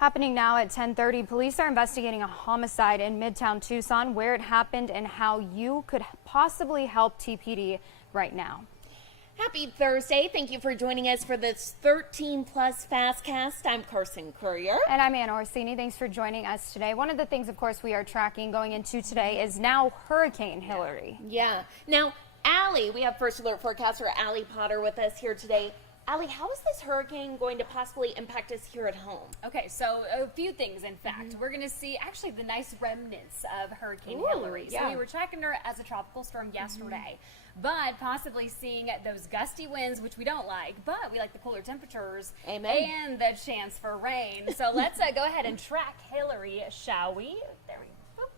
Happening now at 10:30, police are investigating a homicide in Midtown Tucson, where it happened and how you could possibly help TPD right now. Happy Thursday. Thank you for joining us for this 13 Plus FastCast. I'm Carson Courier. And I'm Anna Orsini. Thanks for joining us today. One of the things, of course, we are tracking going into today is now Hurricane Hillary. Yeah. Now, Allie, we have First Alert forecaster Allie Potter with us here today. Allie, how is this hurricane going to possibly impact us here at home? Okay, so a few things, in fact. We're going to see actually the nice remnants of Hurricane Hillary. Yeah. So we were tracking her as a tropical storm yesterday, but possibly seeing those gusty winds, which we don't like, but we like the cooler temperatures. Amen. And the chance for rain. So let's go ahead and track Hillary, shall we? There we go.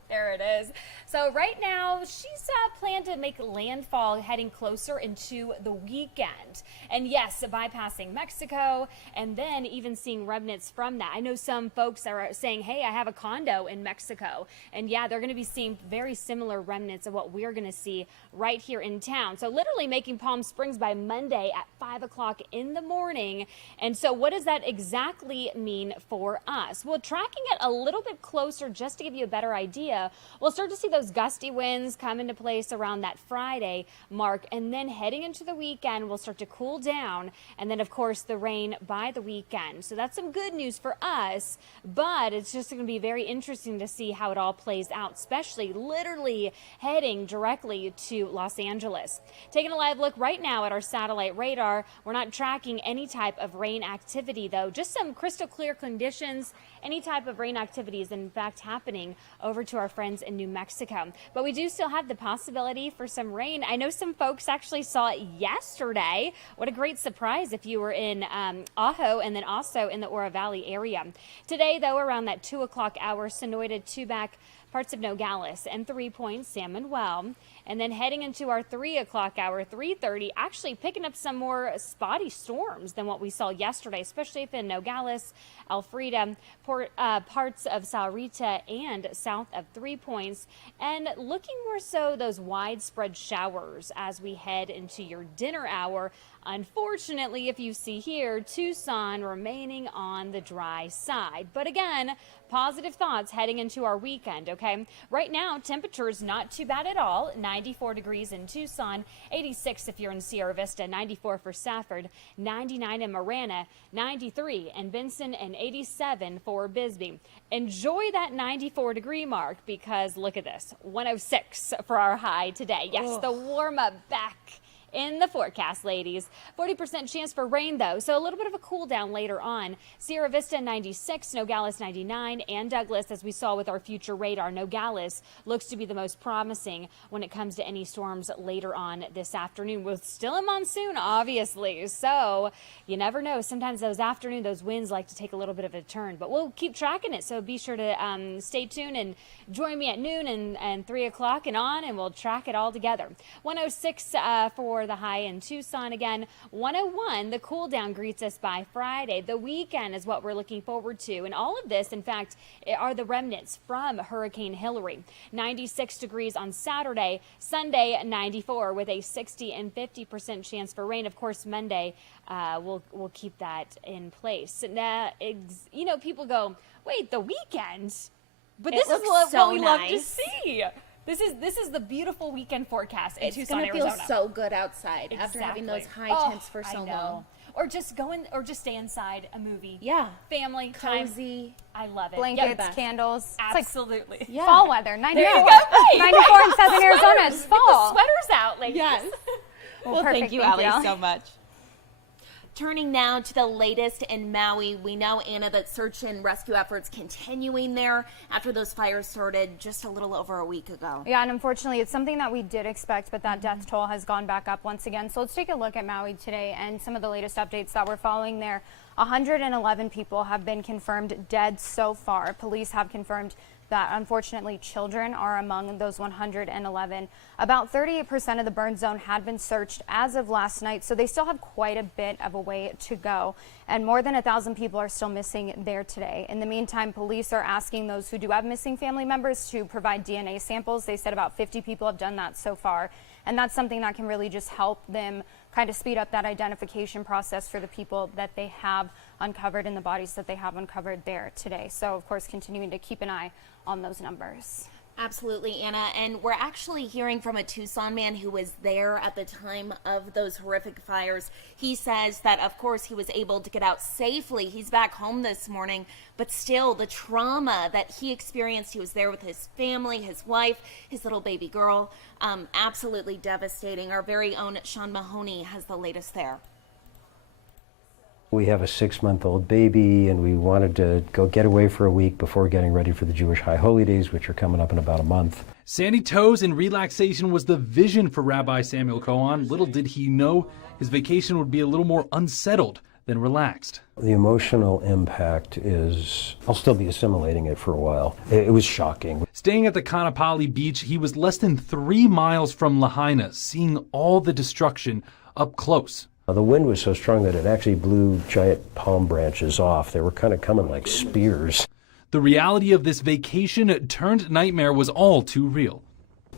There it is. So right now, she's planned to make landfall heading closer into the weekend. And yes, bypassing Mexico and then even seeing remnants from that. I know some folks are saying, hey, I have a condo in Mexico. And yeah, they're going to be seeing very similar remnants of what we're going to see right here in town. So literally making Palm Springs by Monday at 5 o'clock in the morning. And so what does that exactly mean for us? Well, tracking it a little bit closer just to give you a better idea, we'll start to see those gusty winds come into place around that Friday mark, and then heading into the weekend, we'll start to cool down, and then of course the rain by the weekend. So that's some good news for us, but it's just going to be very interesting to see how it all plays out, especially literally heading directly to Los Angeles. Taking a live look right now at our satellite radar, we're not tracking any type of rain activity though, just some crystal clear conditions. Any type of rain activity is in fact happening over to our friends in New Mexico. But we do still have the possibility for some rain. I know some folks actually saw it yesterday. What a great surprise if you were in Ajo and then also in the Oro Valley area. Today, though, around that 2 o'clock hour, Sonoyta, Tubac, parts of Nogales, and 3 Points, San Manuel. And then heading into our 3 o'clock hour, 3:30, actually picking up some more spotty storms than what we saw yesterday, especially if in Nogales, Alfreda, parts of Saurita, and south of 3 Points. And looking more so those widespread showers as we head into your dinner hour. Unfortunately, if you see here, Tucson remaining on the dry side. But again, positive thoughts heading into our weekend, okay? Right now, temperatures not too bad at all. 94 degrees in Tucson, 86 if you're in Sierra Vista, 94 for Safford, 99 in Marana, 93 in Benson, and 87 for Bisbee. Enjoy that 94 degree mark because look at this, 106 for our high today. Yes, the warm up back in the forecast, ladies. 40% chance for rain, though, so a little bit of a cool down later on. Sierra Vista 96, Nogales 99, and Douglas, as we saw with our future radar, Nogales looks to be the most promising when it comes to any storms later on this afternoon. We're still in monsoon, obviously, so you never know. Sometimes those winds like to take a little bit of a turn, but we'll keep tracking it, so be sure to stay tuned and join me at noon and 3 o'clock and on, and we'll track it all together. 106 for the high in Tucson again. 101, the cool down greets us by Friday. The weekend is what we're looking forward to. And all of this, in fact, are the remnants from Hurricane Hillary. 96 degrees on Saturday, Sunday 94 with a 60 and 50% chance for rain. Of course, Monday we'll keep that in place. Now, you know, people go, wait, the weekend? But this is what we love to see. This is the beautiful weekend forecast in Tucson, Arizona. It's going to feel so good outside after having those high temps for so long. Or just stay inside a movie. Yeah. Family, cozy. I love it. Blankets, candles. Absolutely. It's like fall weather. 94, There you go. 94 in Southern Arizona. It's fall. Get the sweaters out, ladies. Yes. Well, Thank you, Allie, so much. Turning now to the latest in Maui, we know, Anna, that search and rescue efforts continuing there after those fires started just a little over a week ago. Yeah, and unfortunately, it's something that we did expect, but that death toll has gone back up once again. So let's take a look at Maui today and some of the latest updates that we're following there. 111 people have been confirmed dead so far. Police have confirmed that unfortunately children are among those 111. About 38% of the burn zone had been searched as of last night, so they still have quite a bit of a way to go. And more than 1,000 people are still missing there today. In the meantime, police are asking those who do have missing family members to provide DNA samples. They said about 50 people have done that so far. And that's something that can really just help them kind of speed up that identification process for the people that they have uncovered and the bodies that they have uncovered there today. So, of course, continuing to keep an eye on those numbers. Absolutely, Anna. And we're actually hearing from a Tucson man who was there at the time of those horrific fires. He says that, of course, he was able to get out safely. He's back home this morning, but still the trauma that he experienced, he was there with his family, his wife, his little baby girl. Absolutely devastating. Our very own Sean Mahoney has the latest there. We have a 6-month-old baby, and we wanted to go get away for a week before getting ready for the Jewish High Holy Days, which are coming up in about a month. Sandy toes and relaxation was the vision for Rabbi Samuel Cohen. Little did he know his vacation would be a little more unsettled than relaxed. The emotional impact is, I'll still be assimilating it for a while. It was shocking. Staying at the Kanapali beach, he was less than 3 miles from Lahaina, seeing all the destruction up close. The wind was so strong that it actually blew giant palm branches off. They were kind of coming like spears. The reality of this vacation turned nightmare was all too real.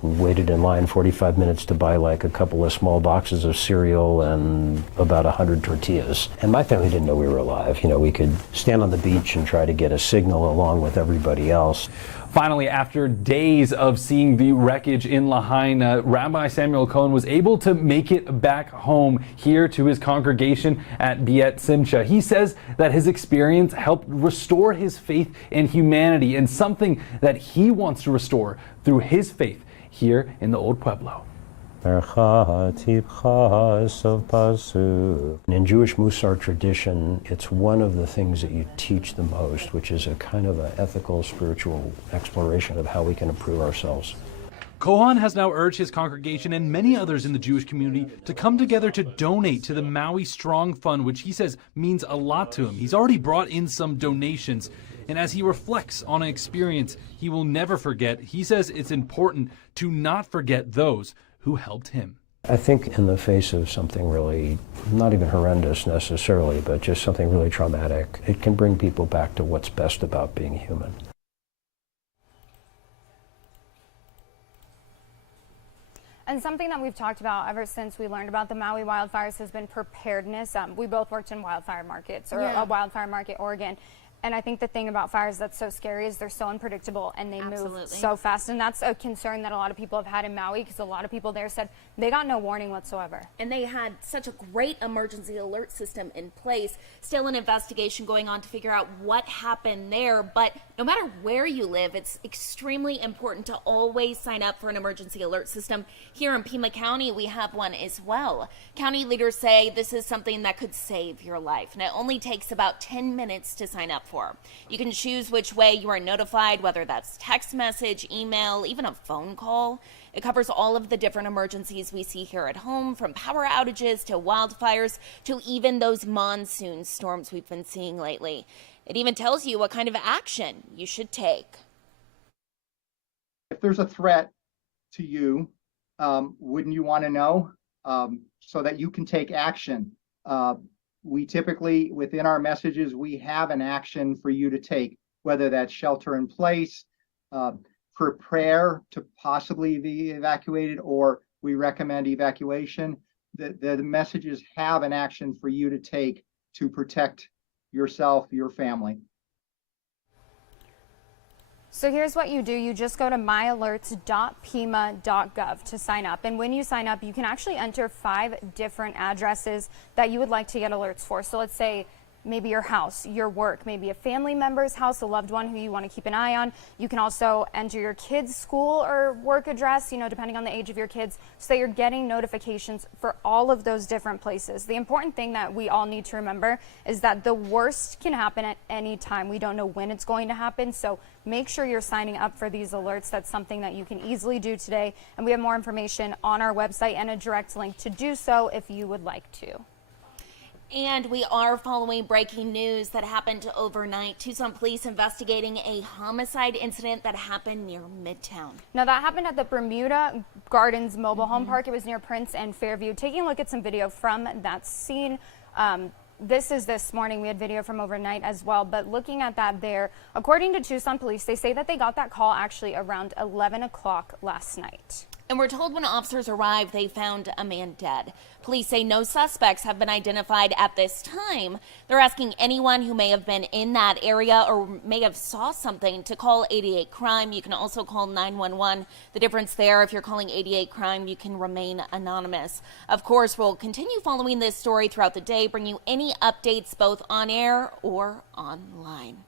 We waited in line 45 minutes to buy like a couple of small boxes of cereal and about 100 tortillas. And my family didn't know we were alive. You know, we could stand on the beach and try to get a signal along with everybody else. Finally, after days of seeing the wreckage in Lahaina, Rabbi Samuel Cohen was able to make it back home here to his congregation at Beit Simcha. He says that his experience helped restore his faith in humanity and something that he wants to restore through his faith here in the Old Pueblo. In Jewish Musar tradition, it's one of the things that you teach the most, which is a kind of an ethical, spiritual exploration of how we can improve ourselves. Cohen has now urged his congregation and many others in the Jewish community to come together to donate to the Maui Strong Fund, which he says means a lot to him. He's already brought in some donations. And as he reflects on an experience he will never forget, he says it's important to not forget those who helped him. I think in the face of something really, not even horrendous necessarily, but just something really traumatic, it can bring people back to what's best about being human. And something that we've talked about ever since we learned about the Maui wildfires has been preparedness. We both worked in wildfire markets, or a wildfire market, Oregon. And I think the thing about fires that's so scary is they're so unpredictable and they move so fast. And that's a concern that a lot of people have had in Maui, because a lot of people there said they got no warning whatsoever. And they had such a great emergency alert system in place. Still an investigation going on to figure out what happened there. But no matter where you live, it's extremely important to always sign up for an emergency alert system. Here in Pima County, we have one as well. County leaders say this is something that could save your life. And it only takes about 10 minutes to sign up for. You can choose which way you are notified, whether that's text message, email, even a phone call. It covers all of the different emergencies we see here at home, from power outages to wildfires to even those monsoon storms we've been seeing lately. It even tells you what kind of action you should take. If there's a threat to you, wouldn't you want to know so that you can take action? We typically, within our messages, we have an action for you to take, whether that's shelter in place, prepare to possibly be evacuated, or we recommend evacuation. The messages have an action for you to take to protect yourself, your family. So here's what you do. You just go to myalerts.pima.gov to sign up. And when you sign up, you can actually enter 5 different addresses that you would like to get alerts for. So let's say maybe your house, your work, maybe a family member's house, a loved one who you want to keep an eye on. You can also enter your kid's school or work address, depending on the age of your kids, so that you're getting notifications for all of those different places. The important thing that we all need to remember is that the worst can happen at any time. We don't know when it's going to happen, so make sure you're signing up for these alerts. That's something that you can easily do today, and we have more information on our website and a direct link to do so if you would like to. And we are following breaking news that happened overnight. Tucson police investigating a homicide incident that happened near Midtown. Now, that happened at the Bermuda Gardens mobile home park. It was near Prince and Fairview. Taking a look at some video from that scene. This is this morning. We had video from overnight as well. But looking at that there, according to Tucson police, they say that they got that call actually around 11 o'clock last night. And we're told when officers arrived, they found a man dead. Police say no suspects have been identified at this time. They're asking anyone who may have been in that area or may have saw something to call 88 Crime. You can also call 911. The difference there, if you're calling 88 Crime, you can remain anonymous. Of course, we'll continue following this story throughout the day, bring you any updates both on air or online.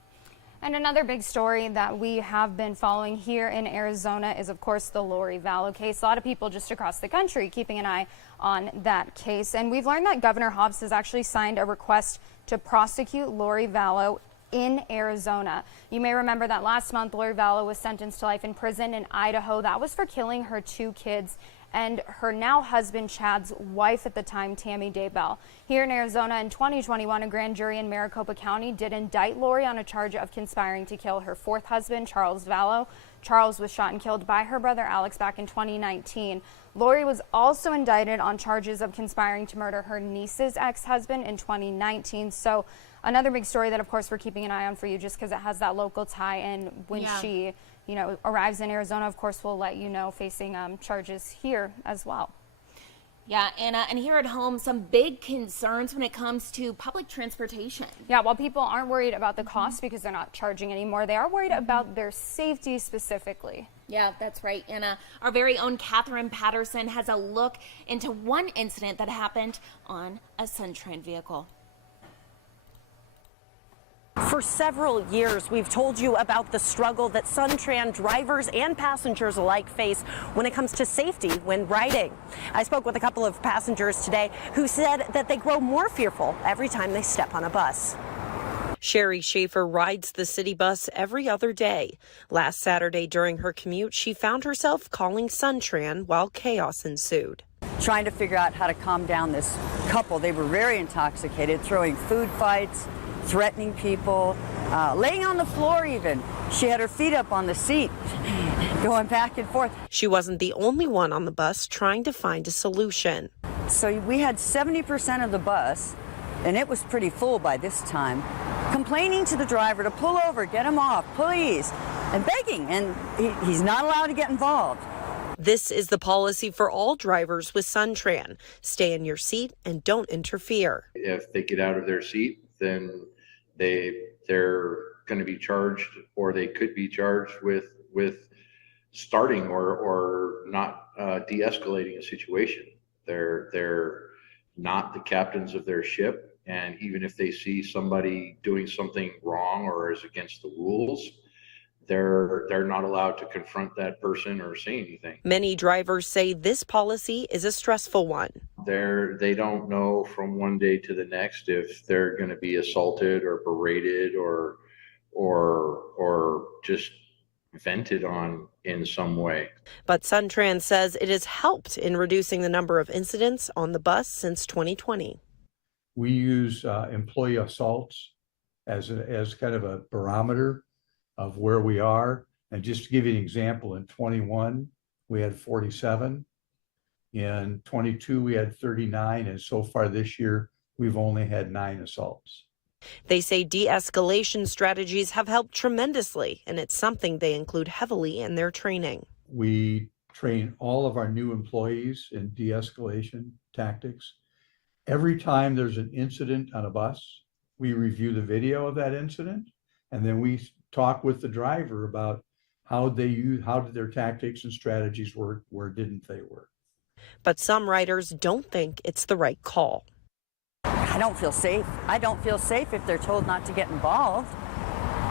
And another big story that we have been following here in Arizona is, of course, the Lori Vallow case. A lot of people just across the country keeping an eye on that case. And we've learned that Governor Hobbs has actually signed a request to prosecute Lori Vallow in Arizona. You may remember that last month, Lori Vallow was sentenced to life in prison in Idaho. That was for killing her 2 kids and her now husband Chad's wife at the time, Tammy Daybell. Here in Arizona in 2021, a grand jury in Maricopa County did indict Lori on a charge of conspiring to kill her 4th husband, Charles Vallow. Charles was shot and killed by her brother Alex back in 2019. Lori was also indicted on charges of conspiring to murder her niece's ex-husband in 2019. So another big story that, of course, we're keeping an eye on for you just because it has that local tie in when she arrives in Arizona. Of course, we'll let you know, facing charges here as well. Yeah, Anna, and here at home, some big concerns when it comes to public transportation. Yeah, while people aren't worried about the cost because they're not charging anymore, they are worried about their safety specifically. Yeah, that's right, Anna. Our very own Catherine Patterson has a look into one incident that happened on a SunTran vehicle. For several years, we've told you about the struggle that SunTran drivers and passengers alike face when it comes to safety when riding. I spoke with a couple of passengers today who said that they grow more fearful every time they step on a bus. Sherry Schaefer rides the city bus every other day. Last Saturday during her commute, she found herself calling SunTran while chaos ensued. Trying to figure out how to calm down this couple. They were very intoxicated, throwing food fights, threatening people, laying on the floor even. She had her feet up on the seat, going back and forth. She wasn't the only one on the bus trying to find a solution. So we had 70% of the bus, and it was pretty full by this time, complaining to the driver to pull over, get him off, please, and begging, and he's not allowed to get involved. This is the policy for all drivers with SunTran. Stay in your seat and don't interfere. If they get out of their seat, then they're going to be charged, or they could be charged with starting or not de-escalating a situation. They're not the captains of their ship, and even if they see somebody doing something wrong or is against the rules, they're not allowed to confront that person or say anything. Many drivers say this policy is a stressful one. They don't know from one day to the next if they're going to be assaulted or berated or just vented on in some way. But SunTran says it has helped in reducing the number of incidents on the bus since 2020. We use employee assaults as kind of a barometer of where we are. And just to give you an example, in 21, we had 47. In 22, we had 39. And so far this year, we've only had 9 assaults. They say de-escalation strategies have helped tremendously, and it's something they include heavily in their training. We train all of our new employees in de-escalation tactics. Every time there's an incident on a bus, we review the video of that incident, and then we talk with the driver about how did their tactics and strategies work, where didn't they work. But some riders don't think it's the right call. I don't feel safe. I don't feel safe if they're told not to get involved.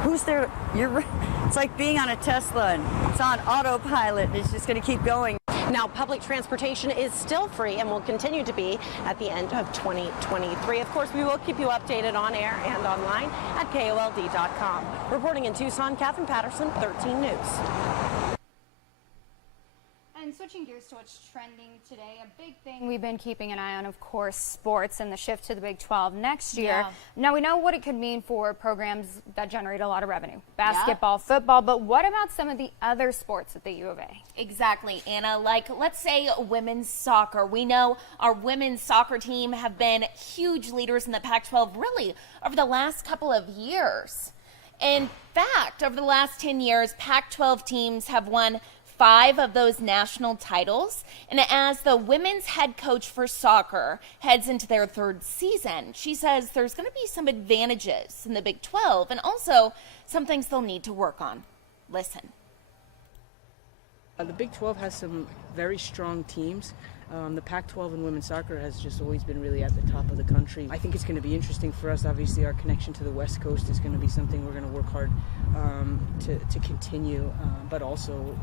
Who's there? It's like being on a Tesla and it's on autopilot and it's just going to keep going. Now, public transportation is still free and will continue to be at the end of 2023. Of course, we will keep you updated on air and online at KOLD.com. Reporting in Tucson, Catherine Patterson, 13 News. And switching gears to what's trending today, a big thing we've been keeping an eye on, of course, sports and the shift to the Big 12 next year. Yeah. Now, we know what it could mean for programs that generate a lot of revenue, basketball, football, but what about some of the other sports at the U of A? Exactly, Anna. Like, let's say women's soccer. We know our women's soccer team have been huge leaders in the Pac-12 really over the last couple of years. In fact, over the last 10 years, Pac-12 teams have won 5 of those national titles. And as the women's head coach for soccer heads into their 3rd season, she says there's going to be some advantages in the Big 12 and also some things they'll need to work on. Listen. The Big 12 has some very strong teams. The Pac-12 in women's soccer has just always been really at the top of the country. I think it's going to be interesting for us. Obviously, our connection to the West Coast is going to be something we're going to work hard to continue. But also,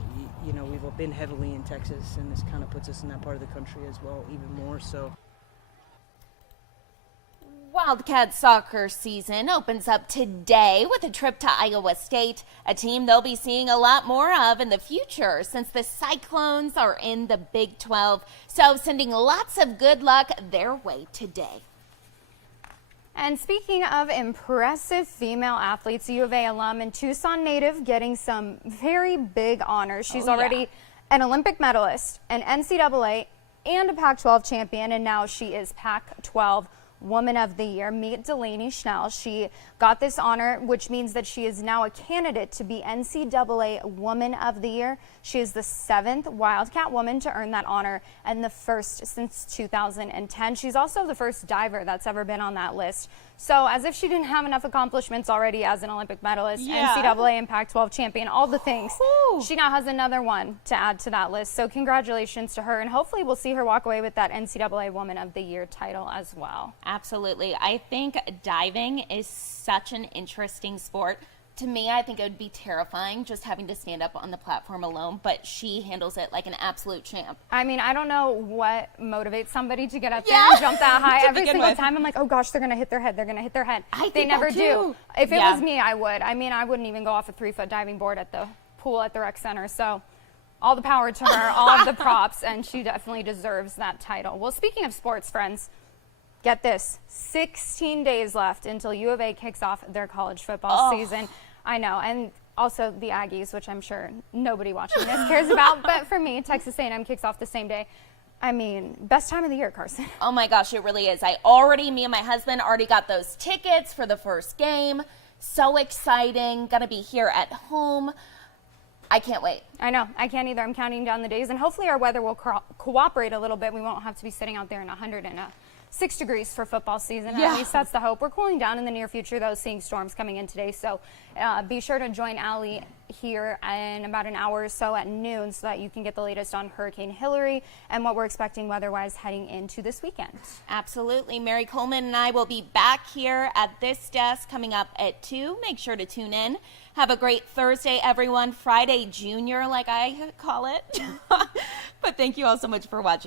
you know, we've been heavily in Texas, and this kind of puts us in that part of the country as well, even more so. Wildcat soccer season opens up today with a trip to Iowa State, a team they'll be seeing a lot more of in the future since the Cyclones are in the Big 12. So sending lots of good luck their way today. And speaking of impressive female athletes, U of A alum and Tucson native getting some very big honors. She's already an Olympic medalist, an NCAA, and a Pac-12 champion, and now she is Pac-12 Woman of the Year. Meet Delaney Schnell. She got this honor, which means that she is now a candidate to be NCAA Woman of the Year. She is the 7th Wildcat woman to earn that honor and the first since 2010. She's also the first diver that's ever been on that list. So as if she didn't have enough accomplishments already as an Olympic medalist, NCAA and Pac-12 champion, all the things, she now has another one to add to that list. So congratulations to her, and hopefully we'll see her walk away with that NCAA Woman of the Year title as well. Absolutely. I think diving is such an interesting sport. To me, I think it would be terrifying just having to stand up on the platform alone, but she handles it like an absolute champ. I mean, I don't know what motivates somebody to get up there and jump that high. Every single time I'm like, oh gosh, they're going to hit their head. They're going to hit their head. They never do. If it was me, I would. I mean, I wouldn't even go off a 3-foot diving board at the pool at the rec center. So all the power to her, all of the props, and she definitely deserves that title. Well, speaking of sports, friends, get this, 16 days left until U of A kicks off their college football season. I know, and also the Aggies, which I'm sure nobody watching this cares about, but for me, Texas A&M kicks off the same day. I mean, best time of the year, Carson. Oh my gosh, it really is. Me and my husband already got those tickets for the first game. So exciting, gonna be here at home. I can't wait. I know, I can't either. I'm counting down the days, and hopefully our weather will cooperate a little bit. We won't have to be sitting out there in 106 degrees for football season. At least that's the hope. We're cooling down in the near future, though, seeing storms coming in today. So be sure to join Allie here in about an hour or so at noon so that you can get the latest on Hurricane Hillary and what we're expecting weather-wise heading into this weekend. Absolutely. Mary Coleman and I will be back here at this desk coming up at 2. Make sure to tune in. Have a great Thursday, everyone. Friday Junior, like I call it. But thank you all so much for watching.